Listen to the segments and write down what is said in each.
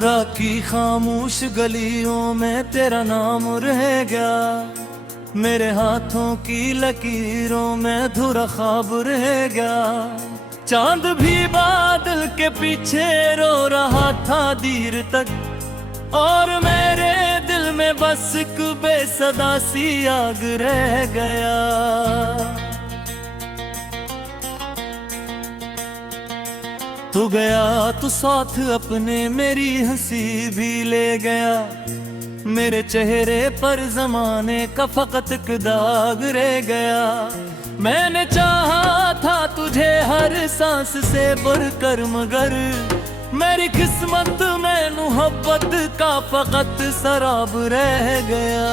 राखी खामोश गलियों में तेरा नाम रह गया, मेरे हाथों की लकीरों में धुरा ख्वाब रह गया। चांद भी बादल के पीछे रो रहा था देर तक, और मेरे दिल में बस एक बेसदा सी आग रह गया। तू गया तो साथ अपने मेरी हंसी भी ले गया, मेरे चेहरे पर जमाने का फकत एक दाग रह गया। मैंने चाहा था तुझे हर सांस से बढ़कर, मगर मेरी किस्मत में मोहब्बत का फकत शराब रह गया।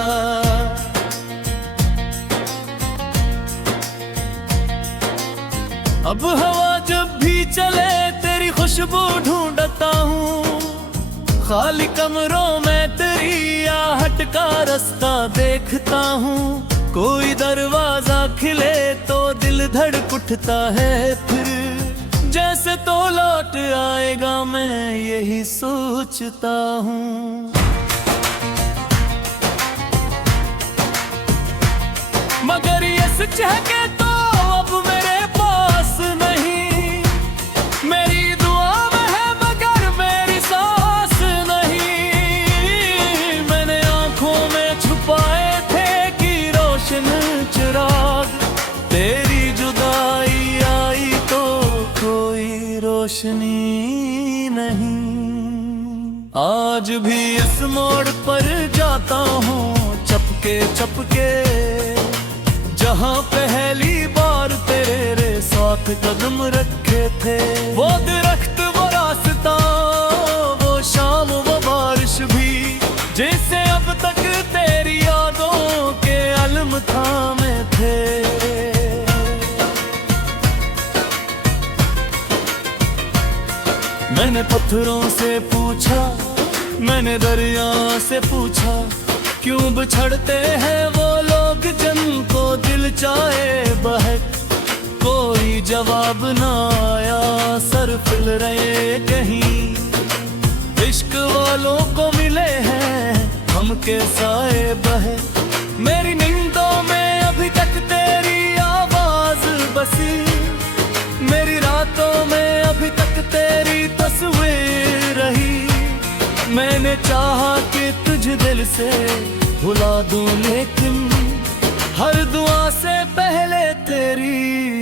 अब हवा जब भी चले तेरी खुशबू ढूंढता हूँ, खाली कमरों में तेरी आहट का रास्ता देखता हूँ। कोई दरवाजा खिले तो दिल धड़क उठता है, फिर जैसे तो लौट आएगा मैं यही सोचता हूँ। मगर ये सच है कि तो अब मेरे पास नहीं, मेरी दुआ में है मगर मेरी सांस नहीं। मैंने आंखों में छुपाए थे कि रोशन चिराग, तेरी जुदाई आई तो कोई रोशनी नहीं। आज भी इस मोड़ पर जाता हूँ चपके चपके, जहाँ पहली बार तेरे साथ कदम रखे थे। वो दरख्त वो रास्ता वो शाम वो बारिश भी, जिसे अब तक तेरी यादों के अलम थामे थे। मैंने पत्थरों से पूछा, मैंने दरिया से पूछा, क्यों बिछड़ते हैं वो लोग जिनको दिल चाहे बहक। कोई जवाब ना आया, सर फिल रहे कहीं, इश्क वालों को मिले हैं हम के साए बहे। मेरी नींदों में अभी तक तेरी आवाज बसी, मेरी रातों में अभी तक तेरी तस्वीर रही। मैंने चाहा कि तुझे दिल से भुला दूं, लेकिन हर दुआ से पहले तेरी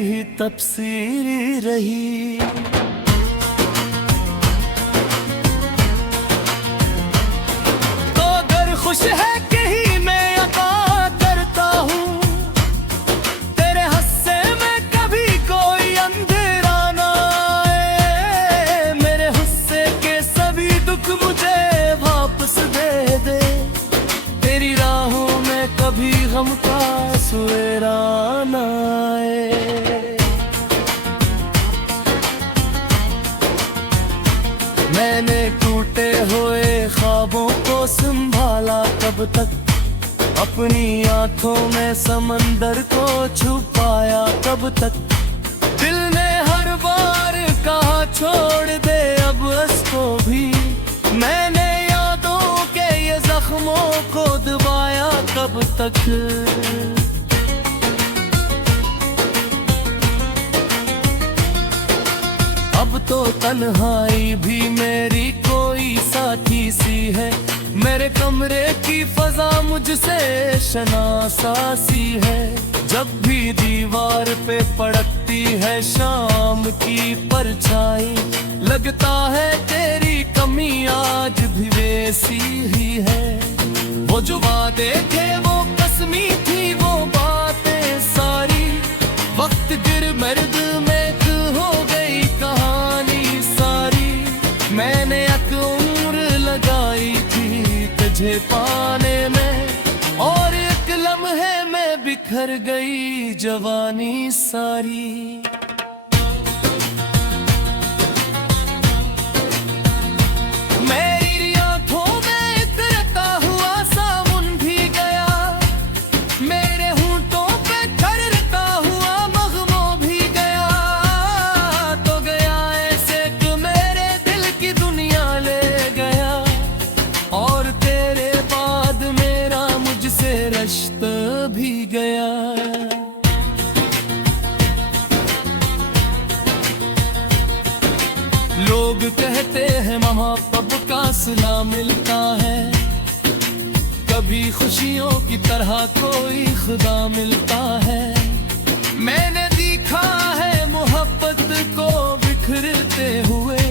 ही तफसीर रही। तो अगर खुश है कि ही मैं अता करता हूँ, तेरे हस्से में कभी कोई अंधेरा ना आए। मेरे हुस्से के सभी दुख मुझे वापस दे दे, तेरी राहों में कभी गम का सवेरा न आए। मैंने टूटे हुए ख्वाबों को संभाला कब तक, अपनी आंखों में समंदर को छुपाया कब तक। दिल ने हर बार कहा छोड़ दे अब इसको भी, मैंने यादों के ये जख्मों को दबाया कब तक। अब तो तन्हाई भी मेरी कोई साथी सी है, मेरे कमरे की फजा मुझसे शनासासी है। जब भी दीवार पे पड़ती है शाम की परछाई, लगता है तेरी कमी आज भी वैसी ही है। वो जो वादे थे वो कसमी थी वो बातें सारी, वक्त गिर मर्द में हो गई कहानी सारी। मैंने एक उम्र लगाई थी तुझे पाने में, और एक लम्हे में बिखर गई जवानी सारी। गया रिश्ता भी गया। लोग कहते हैं मोहब्बत का सिला मिलता है, कभी खुशियों की तरह कोई खुदा मिलता है। मैंने देखा है मोहब्बत को बिखरते हुए,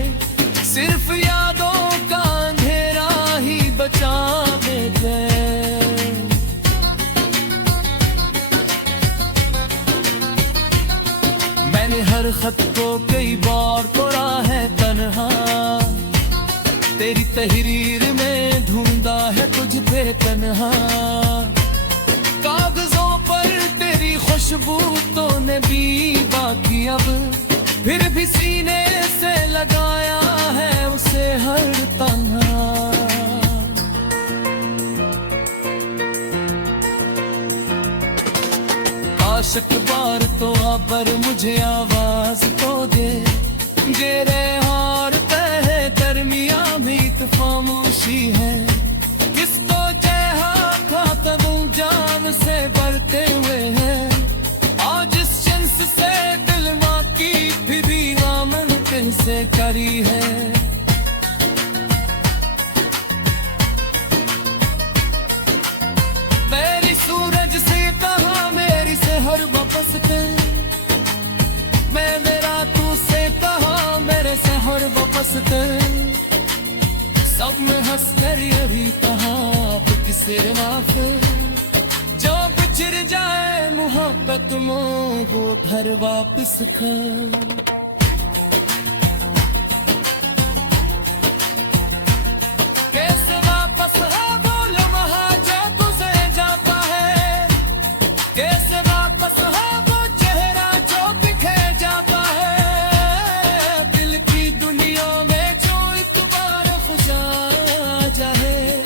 सिर्फ यादों का अंधेरा ही बचा देते। मैंने हर खत को कई बार तोड़ा है तन्हा, तेरी तहरीर में ढूंढा है तुझ पे तन्हा। कागजों पर तेरी खुशबू तो ने भी बाकी, अब फिर भी सीने से लगाया है उसे हर तन्हा। आशिक बार तो आबर मुझे आवाज तो दे, गेरे हार तहे दरमिया भी तो खामोशी है। किसको चाहा खाता जान से बढ़ते हुए हैं, आज इस जिन्स से दिल माँ की फिर आमन कैसे करी है। मेरी सूरज से कहा मेरी से हर वापस थे, मैं मेरा तू से कहा मेरे से हर वापस थे। सब में हंस कर ये भी कहा किसे माफ, जो बिछड़ जाए मोहब्बत में वो घर वापस खा। कैसे वापस है वो लम्हा जो तुझे जाता है, कैसे वापस है वो चेहरा जो बिखर जाता है। दिल की दुनिया में जो एक बार खुशा जाए,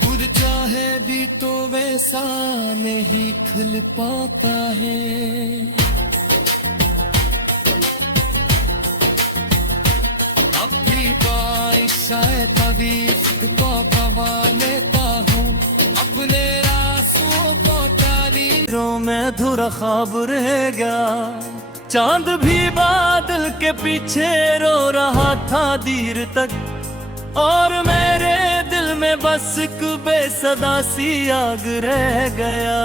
खुद चाहे भी तो वैसा नहीं खिल पाता है। अपनी शायद तबीयत को गवा लेता हूँ, अपने रास्तों को तारीरों में अधूरा ख्वाब रह गया। चांद भी बादल के पीछे रो रहा था देर तक, और मेरे दिल में बस एक बेसदा सी आग रह गया।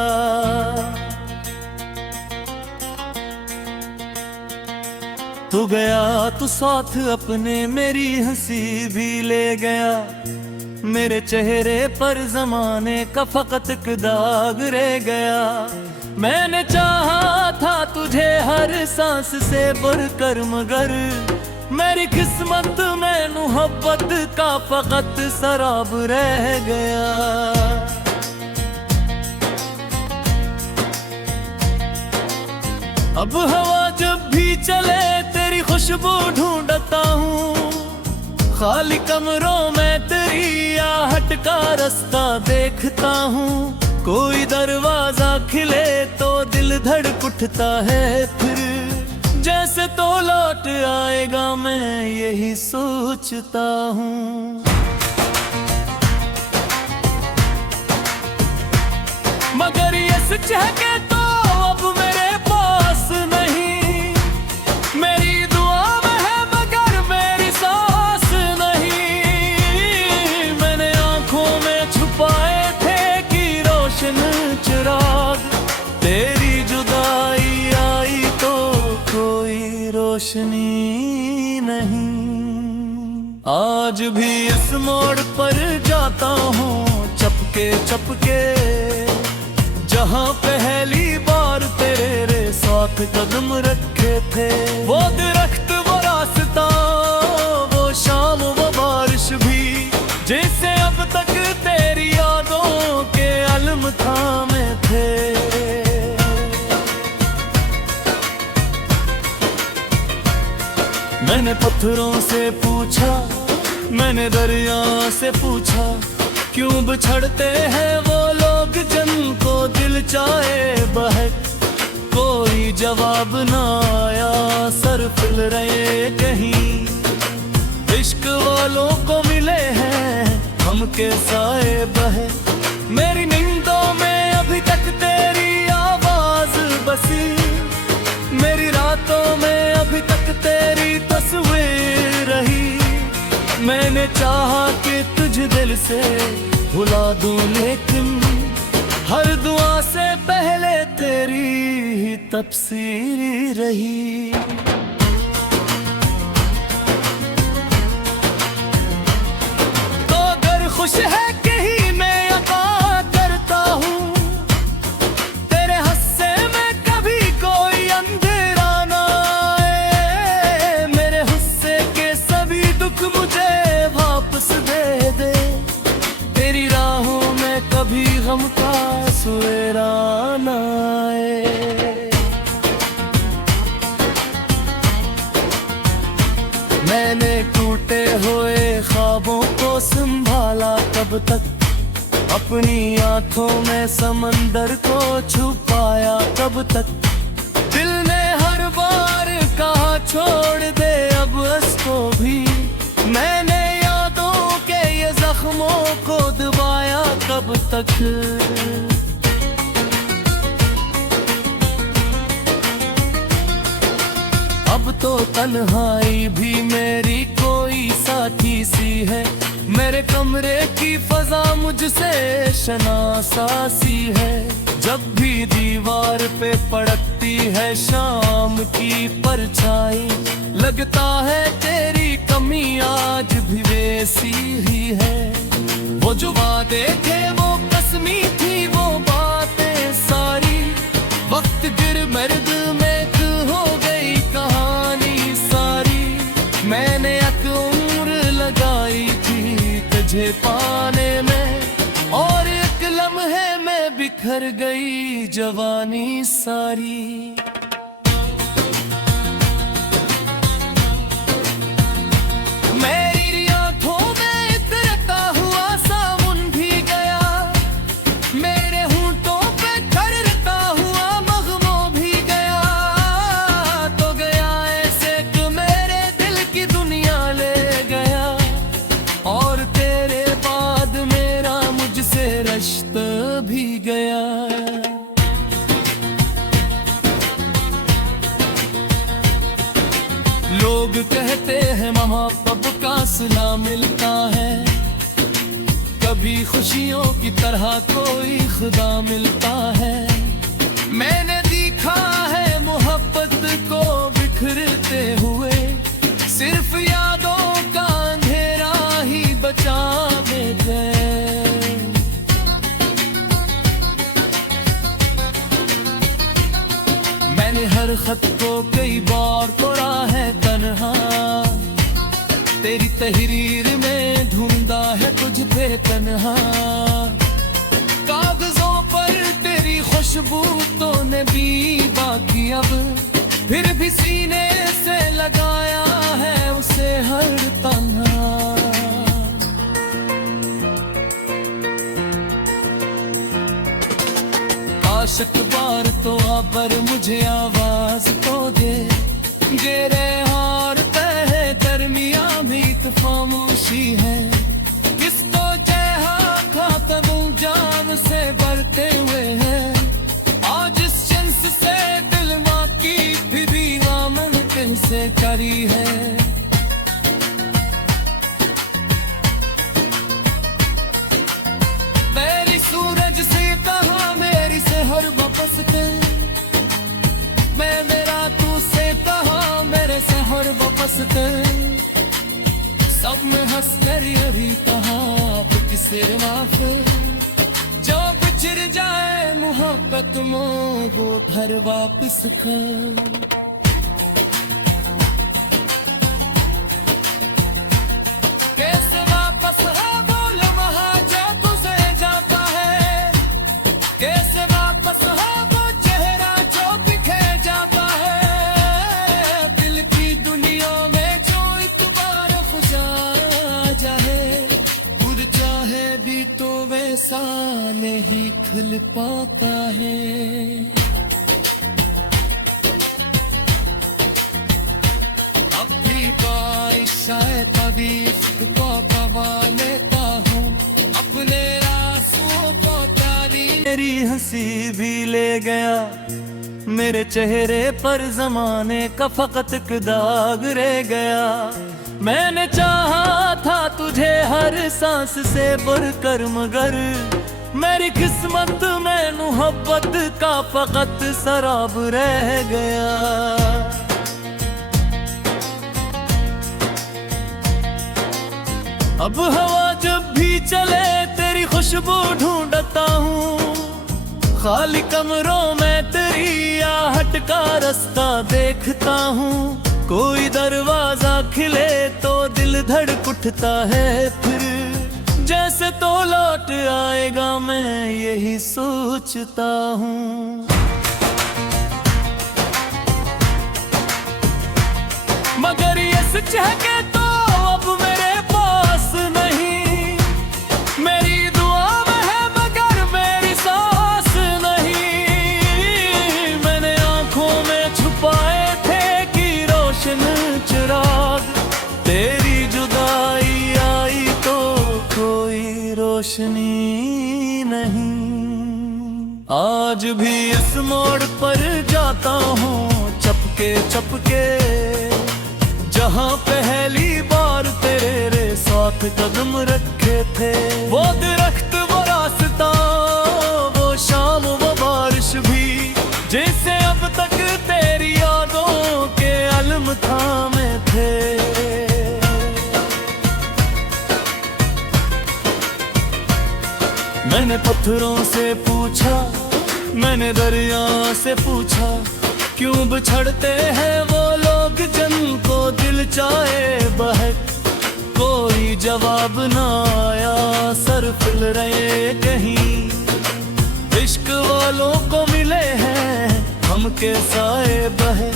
तू गया तू साथ अपने मेरी हंसी भी ले गया, मेरे चेहरे पर जमाने का फकत एक दाग रह गया। मैंने चाहा था तुझे हर सांस से बढ़कर, मगर मेरी किस्मत में मोहब्बत का फकत शराब रह गया। अब हवा जब भी चले तेरी खुशबू ढूंढता हूँ, खाली कमरों में तेरी आहट का रास्ता देखता हूँ। कोई दरवाजा खिले तो दिल धड़क उठता है, फिर जैसे तो लौट आएगा मैं यही सोचता हूँ। मगर ये सच है कि तो अब मेरे पास नहीं, मेरी दुआ में है मगर मेरी सांस नहीं। मैंने आंखों में छुपाए थे कि रोशन चिराग, तेरी जुदाई आई तो कोई रोशनी नहीं। आज भी इस मोड़ पर जाता हूँ चपके चपके, जहाँ पहली बार तेरे साथ कदम रखे थे। वो दरख्त वो रास्ता वो शाम वो बारिश भी, जिसे अब तक तेरी यादों के अलम थामे थे। मैंने पत्थरों से पूछा, मैंने दरिया से पूछा, क्यों बिछड़ते हैं वो लोग जिनको दिल चाहे बहक। कोई जवाब ना आया, सर फिल रहे कहीं। इश्क वालों को मिले हैं हम के साए बहे, मेरी नींदों में अभी तक चाहा कि तुझ दिल से भुला दूं, लेकिन हर दुआ से पहले तेरी ही तफसीर रही। तो अगर खुश है कि ही मैं अता करता हूँ, तेरे हस्से में कभी कोई अंधेरा ना आए। मेरे हुस्से के सभी दुख मुझे वापस दे दे, तेरी राहों में कभी गम का सवेरा न आए। मैंने टूटे हुए ख्वाबों को संभाला कब तक, अपनी आंखों में समंदर को छुपाया कब तक। दिल ने हर बार कहा छोड़ दे अब इसको भी, मैंने यादों के ये जख्मों को दबाया कब तक। अब तो तन्हाई भी मेरी कोई साथी सी है, मेरे कमरे की फजा मुझसे शनासा सी है। जब भी दीवार पे पड़ती है शाम की परछाई, लगता है तेरी कमी आज भी वैसी ही है। वो जो वादे थे वो कसमी थी वो बातें सारी, वक्त गिर मर्द में हो गई कहानी सारी। मैंने एक उम्र लगाई थी तुझे पाने में, और एक लम्हे में बिखर गई जवानी सारी। मेरी आंखों में इतरता हुआ सावन भी गया, मेरे होंठों पे ठहरता हुआ मगमो भी गया। तो गया ऐसे कि मेरे दिल की दुनिया ले गया, और तेरे बाद मेरा मुझसे रिश्ता भी गया। लोग कहते हैं मोहब्बत का सिला मिलता है, कभी खुशियों की तरह कोई खुदा मिलता है। मैंने देखा है मोहब्बत को बिखरते हुए, सिर्फ यादों का अंधेरा ही बचा देते। मैंने हर खत को कई बार पढ़ा है तन्हा, तेरी तहरीर में ढूंढा है तुझ पे तन्हा। कागजों पर तेरी खुशबू तो ने भी बाकी, अब फिर भी सीने से लगाया है उसे हर तन्हा। आशिक बार तो आबर मुझे आवाज तो दे, गेरे हार तहे दरमिया भी तो खामोशी है। किसको चाहा खातब जान से बढ़ते हुए हैं, आज इस जिन्स से दिल माँ की फिर भी आमन दिल से करी है। मेरी सूरज से कहा मेरी से हर वापस कर, मैं मेरा तू से कहा मेरे से हर वापस कर। सब में हंस कर यही कहा अब किसे माफ, जो बिछड़ जाए मोहब्बत में वो घर वापस कर। कैसे वापस है वो लम्हा जो तुझे जाता है, कैसे वापस है वो चेहरा जो बिखर जाता है। दिल की दुनिया में जो एक बार खुशा जाए, खुद चाहे भी तो वैसा नहीं खिल पाता है। अपनी शायद कभी को गवा लेता हूँ, अपने आंसुओं को तारी। मेरी हंसी भी ले गया, मेरे चेहरे पर जमाने का फकत एक दाग रह गया। मैंने चाहा था तुझे हर सांस से बढ़कर, मगर मेरी किस्मत में मोहब्बत का फकत शराब रह गया। अब हवा जब भी चले तेरी खुशबू ढूंढता हूँ, खाली कमरों में तेरी आहट का रास्ता देखता हूँ। कोई दरवाजा खिले तो दिल धड़क उठता है, फिर जैसे तो लौट आएगा मैं यही सोचता हूँ। मगर ये सच है कि तो अब मेरे पास नहीं, मेरी दुआ में है मगर मेरी सांस नहीं। मैंने आंखों में छुपाए थे कि रोशन चिराग, तेरी जुदाई आई तो कोई रोशनी नहीं। आज भी इस मोड़ पर जाता हूँ चपके चपके, जहाँ पहली बार तेरे साथ कदम रखे थे। वो दरख्त, वो रास्ता, वो शाम, वो बारिश भी, जैसे अब तक तेरी यादों के अलम थामे थे। मैंने पत्थरों से पूछा, मैंने दरिया से पूछा, क्यों बिछड़ते हैं वो लोग जिनको दिल चाहे बहक। कोई जवाब ना आया, सर फिल रहे कहीं। इश्क वालों को मिले हैं हम के साए बहे।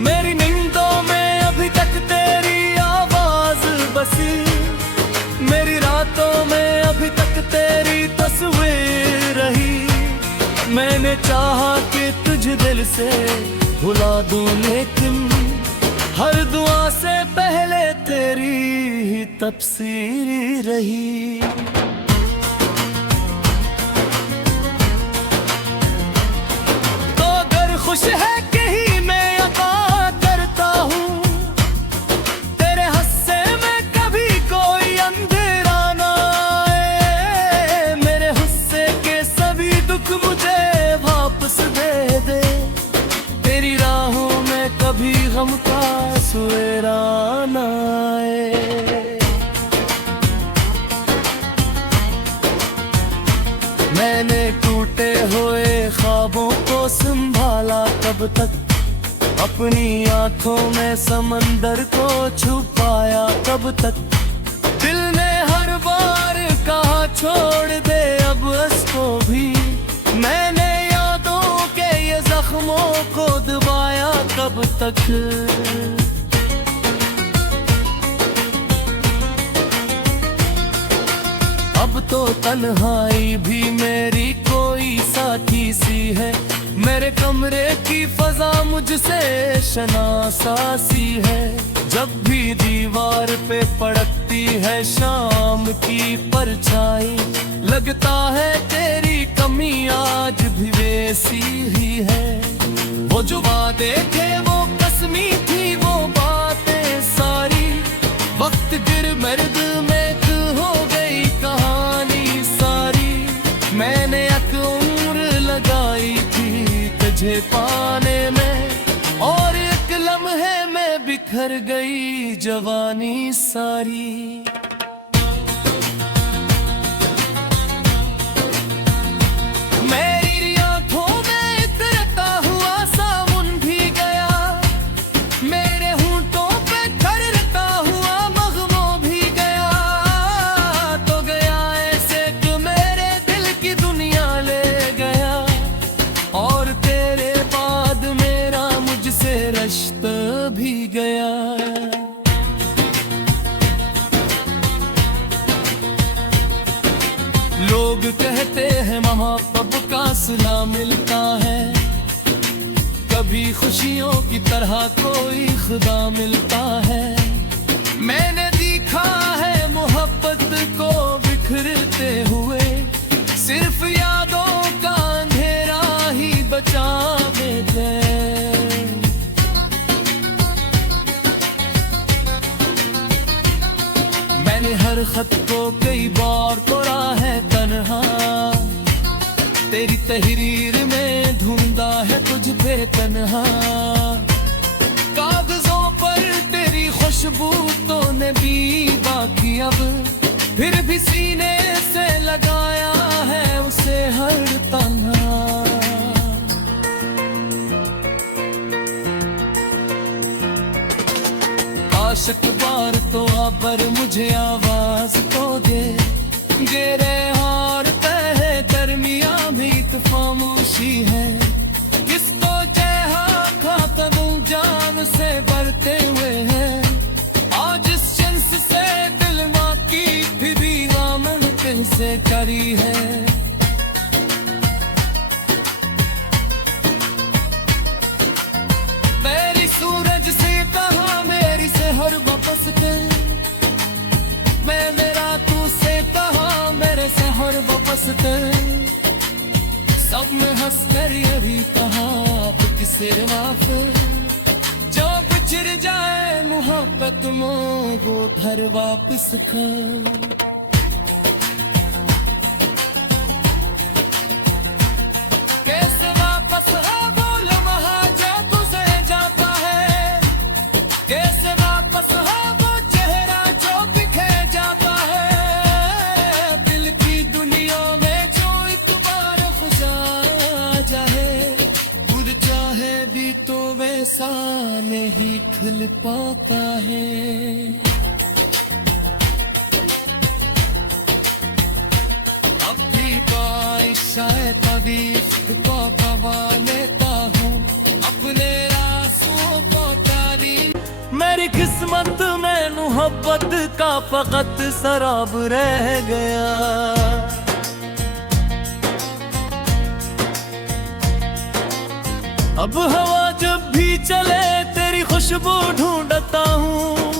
मेरी नींदों में अभी तक तेरी आवाज बसी, मेरी रातों में अभी तक तेरी तस्वीर रही। मैंने चाहा कि तुझे दिल से भुला दूं, लेकिन हर दुआ से पहले तेरी ही तफसीर रही। तो अगर खुश है कि ही मैं अता करता हूँ, तेरे हस्से में कभी कोई अंधेरा ना आए। मेरे हुस्से के सभी दुख मुझे वापस दे दे, तेरी राहों में कभी गम का सवेरा ना आए। मैंने टूटे हुए ख्वाबों को संभाला कब तक, अपनी आंखों में समंदर को छुपाया कब तक। दिल ने हर बार कहा छोड़ दे अब उसको भी, मैंने यादों के ये जख्मों को दबाया कब तक। अब तो तन्हाई भी मेरी कोई साथी सी है, मेरे कमरे की फजा मुझसे शनासा सी है। जब भी दीवार पे पड़कती है शाम की परछाई, लगता है तेरी कमी आज भी वैसी ही है। वो जो वादे थे वो कसमी थी वो बातें सारी, वक्त गिर मर्द में हो गई कहानी सारी। मैंने एक उम्र लगाई थी तुझे पाने में, और एक लम्हे में बिखर गई जवानी सारी। मेरी आंखों में इतरता हुआ सावन भी गया, मेरे होंठों पे ठहरता हुआ मगमो भी गया। तो गया ऐसे कि मेरे दिल की दुनिया ले गया, और तेरे बाद मेरा मुझसे रिश्ता भी गया। लोग कहते हैं मोहब्बत का सिला मिलता है, कभी खुशियों की तरह कोई खुदा मिलता है। मैंने देखा है मोहब्बत को बिखरते हुए, सिर्फ यादों का अंधेरा ही बचावे थे। खत को कई बार तोड़ा है तन्हा, तेरी तहरीर में ढूंढा है तुझ पे तन्हा। कागजों पर तेरी खुशबू तो ने भी बाकी, अब फिर भी सीने से लगाया है उसे हर तन्हा। आशिक बार तो आबर मुझे आवाज तो दे, गेरे हार तहे दरमिया भी एक खामोशी है। किसको जहा खातम जान से बढ़ते हुए हैं, आज इस जिन्स से दिल माँ की भी आमन दिल से करी है। मेरी सूरज से कहा मेरी सेहर वापस दे, मैं मेरा तू से कहा मेरे सेहर वापस दे। सब में हंस कर यही कहा किसे माफ, जो बिछड़ जाए मोहब्बत में वो घर वापस कर। कैसे वापस है वो लम्हा जो तुझे जाता है, कैसे वापस है वो चेहरा जो बिखर जाता है। दिल की दुनिया में जो एक बार खुशा जाए, खुद चाहे भी तो वैसा नहीं खिल पाता है। अब भी शायद तारीफ को गवा लेता हूँ अपने आंसुओं को तारीफ। मेरी किस्मत में मोहब्बत का फकत शराब रह गया। अब हवा जब भी चले तेरी खुशबू ढूंढता हूँ,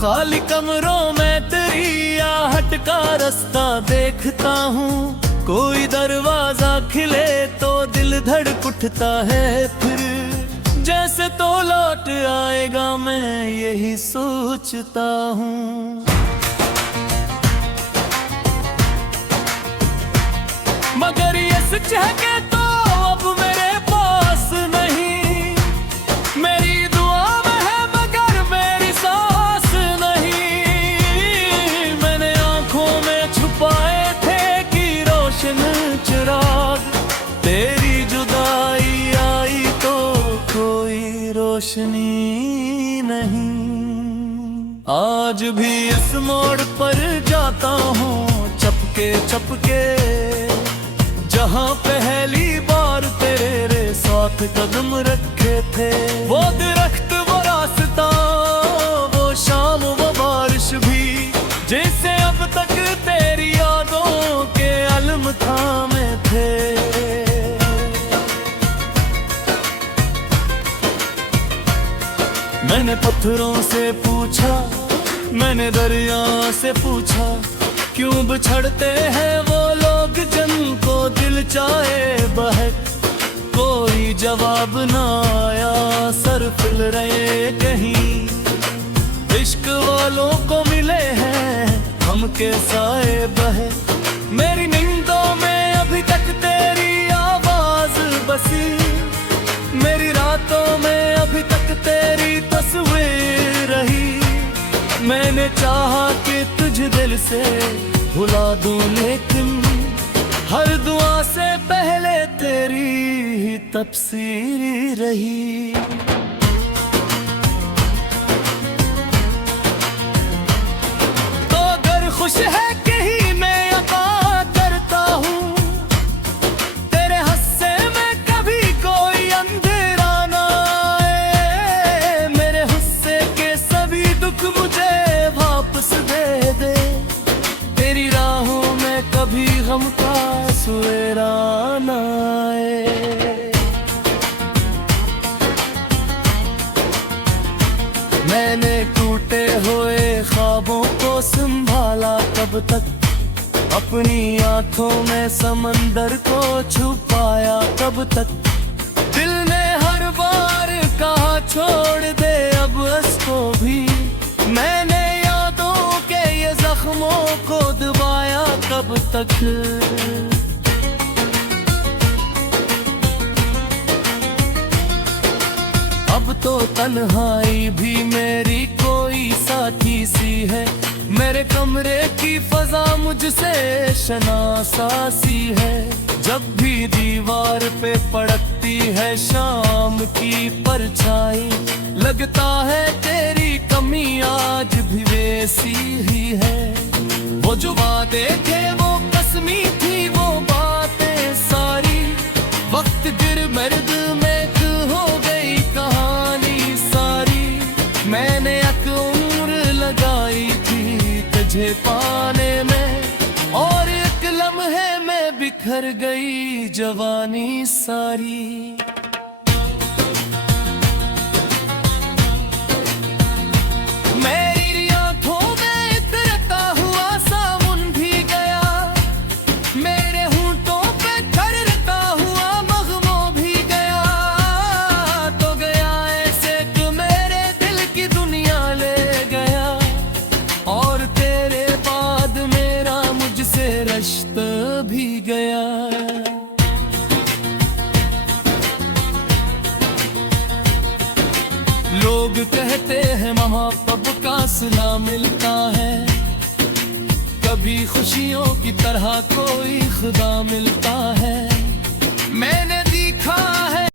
खाली कमरों में तेरी आहट का रास्ता देखता हूँ। कोई दरवाजा खिले तो दिल धड़क उठता है, फिर जैसे तो लौट आएगा मैं यही सोचता हूँ। मगर ये सच है कि तो अब मेरे पास नहीं, मेरी दुआ में है मगर मेरी सांस नहीं। मैंने आंखों में छुपाए चिराग, तेरी जुदाई आई तो कोई रोशनी नहीं। आज भी इस मोड़ पर जाता हूँ चपके चपके, जहाँ पहली बार तेरे साथ कदम रखे थे। वो दरख्त वो रास्ता वो शाम वो बारिश भी, जिसे अब तक तेरी यादों के अलम थामे थे। मैंने पत्थरों से पूछा, मैंने दरिया से पूछा, क्यों बिछड़ते हैं वो लोग जिनको दिल चाहे बहक। कोई जवाब ना आया, सर फिल रहे कहीं। इश्क वालों को मिले हैं हम के साए बहे, मेरी नींदों में अभी तक तेरी आवाज बसी। मेरी रातों में अभी तक तेरी तस्वीर रही। मैंने चाहा कि तुझे दिल से भुला दूं, लेकिन हर दुआ से पहले तेरी ही तफसीर रही। तो अगर खुश है कि ही मैं अता करता हूँ, तेरे हस्से में कभी कोई अंधेरा ना आए। मेरे हुस्से के सभी दुख मुझे वापस दे दे, तेरी राहों में कभी गम का सवेरा ना आए। मैंने टूटे हुए ख्वाबों को संभाला कब तक, अपनी आंखों में समंदर को छुपाया कब तक। दिल ने हर बार कहा छोड़ दे अब इसको भी, मैंने यादों के ये जख्म जख्मों को दबाया कब तक। अब तो तन्हाई भी मेरी कोई साथी सी है, मेरे कमरे की फजा मुझसे शनासासी है। जब भी दीवार पे पड़ती है शाम की परछाई, लगता है तेरी कमी आज भी वैसी ही है। वो जो वादे थे वो कसमी थी वो बातें सारी, वक्त गिर मर्द में हो गई कहानी सारी। मैंने एक उम्र लगाई थी तुझे पाने में, और एक लम्हे में बिखर गई जवानी सारी। मेरी आंखों में इतरता हुआ सावन भी गया, मेरे होंठों पे ठहरता हुआ मगमो भी गया। तो गया ऐसे कि मेरे दिल की दुनिया ले गया, और तेरे बाद मेरा मुझसे रिश्ता भी गया। लोग कहते हैं मोहब्बत का सिला मिलता है, कभी खुशियों की तरह कोई खुदा मिलता है। मैंने देखा